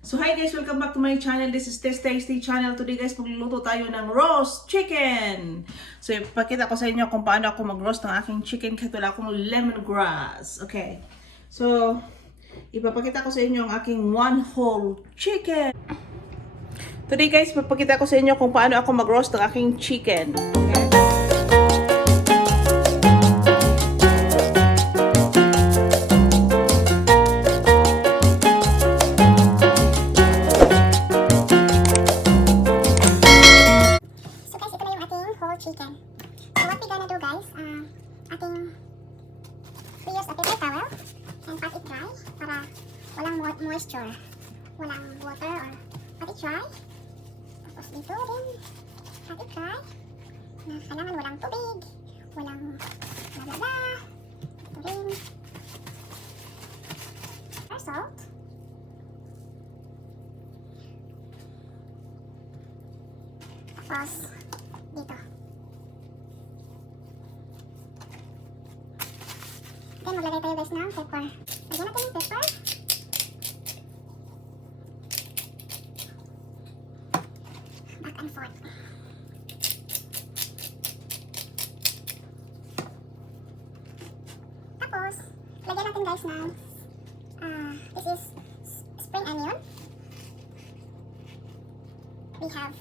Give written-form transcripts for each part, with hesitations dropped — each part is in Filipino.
So hi guys, welcome back to my channel. This is Test Tasty channel. Today guys, magluluto tayo ng roast chicken. So ipakita ko sa inyo kung paano ako mag-roast ng aking chicken kahit wala akong lemongrass. Okay. So ipapakita ko sa inyo ang aking one whole chicken. Today guys, ipapakita ko sa inyo kung paano ako mag-roast ng aking chicken. Okay. Chicken. So what we gonna do guys, ating we use a paper towel and pat it dry para walang moisture, walang water or pat it dry. Tapos dito din, pat it dry na kailangan walang tubig, walang lalala. Dito rin our salt. Tapos dito. Then maglagay tayo guys ng pepper. Lagyan natin yung pepper. Back and forth. Tapos, lagyan natin guys ng this is spring onion. We have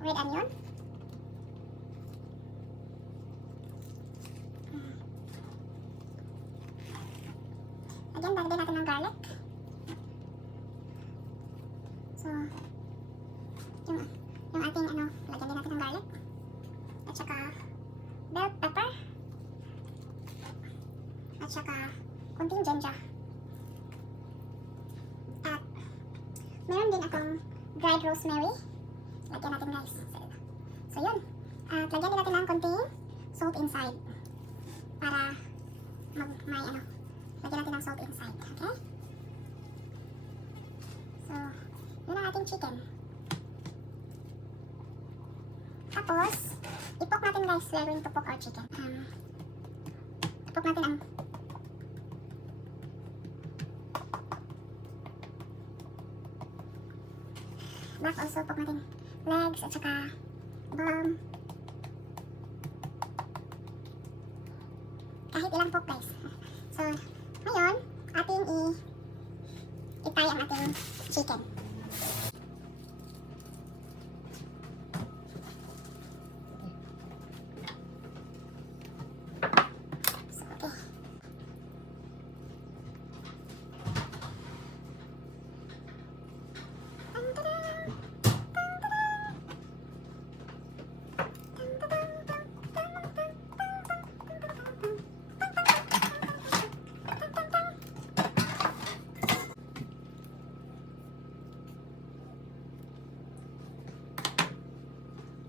red onion. Again, lagyan natin ng garlic. So, yung ating lagyan din natin ng garlic. At saka bell pepper. At saka kunting ginger. At meron din akong dried rosemary. Lagyan natin guys. So yun. At lagyan din natin ng kunting salt inside. Para may lagyan natin ng salt inside, okay? So, yun ang ating chicken. Tapos, ipok natin guys, we are going to poke our chicken. Ipok natin ang back also, pok natin legs at saka bum. Kahit ilang poke guys. So, ngayon, ating itay ang ating chicken. So, okay.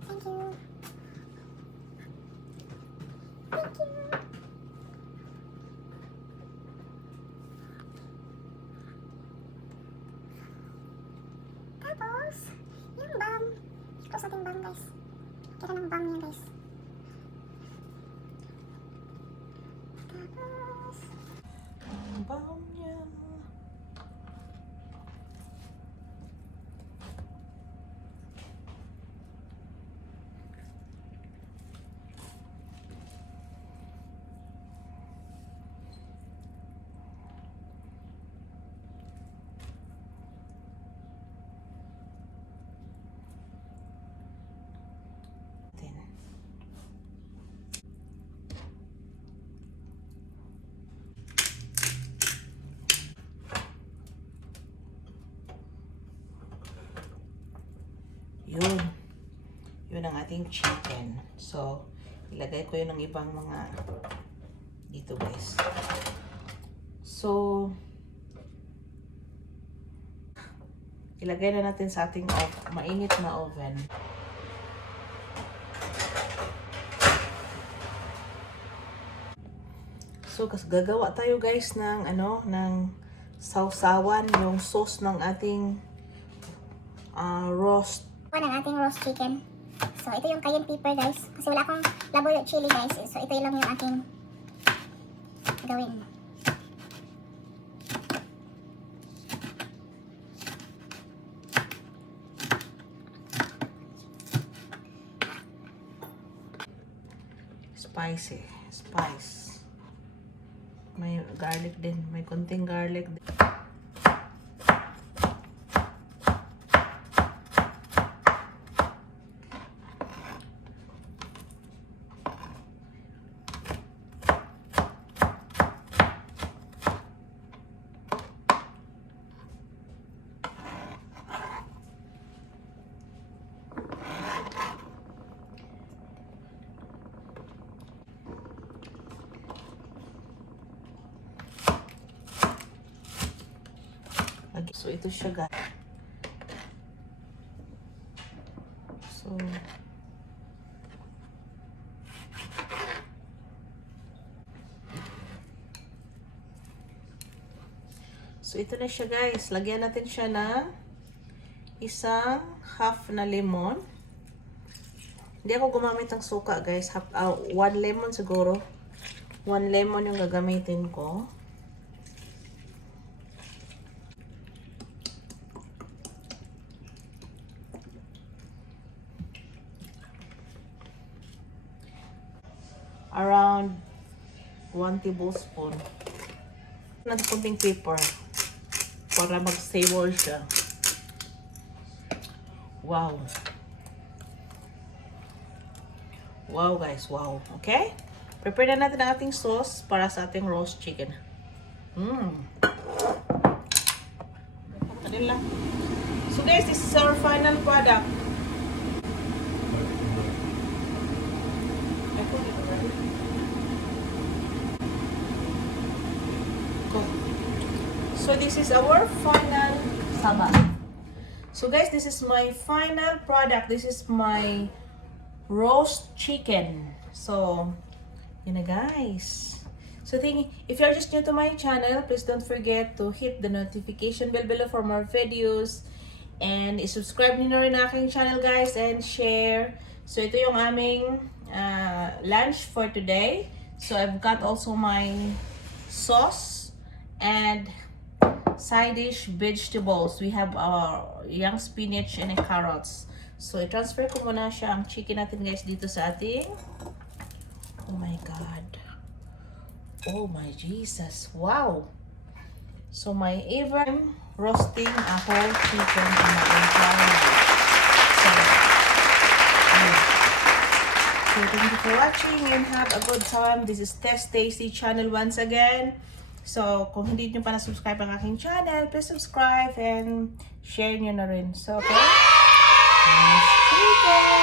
Thank you. Tapos, yung bum. Close natin bum guys. Kita ng bum niya guys. Tapos, Ang bum niya. Yun. Yun ang ating chicken. So, ilagay ko yun ng ibang mga dito guys. So, ilagay na natin sa ating mainit na oven. So, gagawa tayo guys ng ng sausawan, yung sauce ng ating roast. ang ating roast chicken. So, ito yung cayenne pepper guys. Kasi wala akong laboy chili guys. So, ito lang yung ating gawin. spicy. Spice. May garlic din. May konting garlic din. So, ito siya, guys. So, ito na siya, guys. Lagyan natin siya ng isang half na lemon. Hindi ako gumamit ng suka, guys. One lemon siguro. One lemon yung gagamitin ko. Around 1 tablespoon. Natin kunting pepper para mag-savour siya. Wow. Wow, guys. Wow. Okay? Prepare na natin ang ating sauce para sa ating roast chicken. Kanila. So, guys, this is our final product. So this is our final saba. So guys, this is my final product. This is my roast chicken. So, yun na guys. So if you're just new to my channel, please don't forget to hit the notification bell below for more videos. And subscribe niyo na rin aking channel guys and share. So ito yung aming lunch for today. So I've got also my sauce and side dish vegetables. We have our young spinach and carrots. So, i-transfer ko muna siya ang chicken natin guys dito sa ating. Oh my God. Oh my Jesus. Wow. So, my even roasting a whole chicken in my entire life. So, thank you for watching and have a good time. This is Test Tasty channel once again. So, kung hindi nyo pa na-subscribe ang aking channel, please subscribe and share nyo na rin. So, okay? Nice chicken!